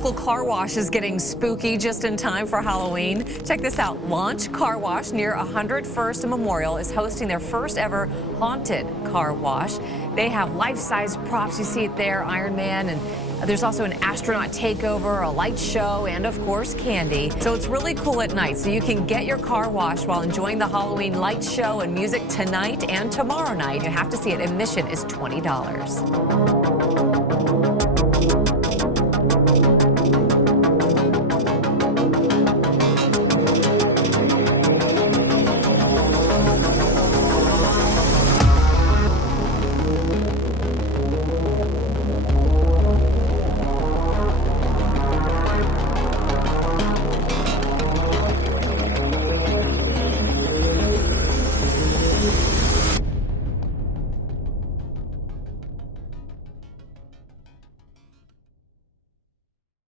local car wash is getting spooky just in time for Halloween. Check this out. Launch Car Wash near 101st and Memorial is hosting their first ever haunted car wash. They have life-size props. You see it there, Iron Man, and there's also an astronaut takeover, a light show, and of course candy. So it's really cool at night. So you can get your car washed while enjoying the Halloween light show and music tonight and tomorrow night. You have to see it. Admission is $20.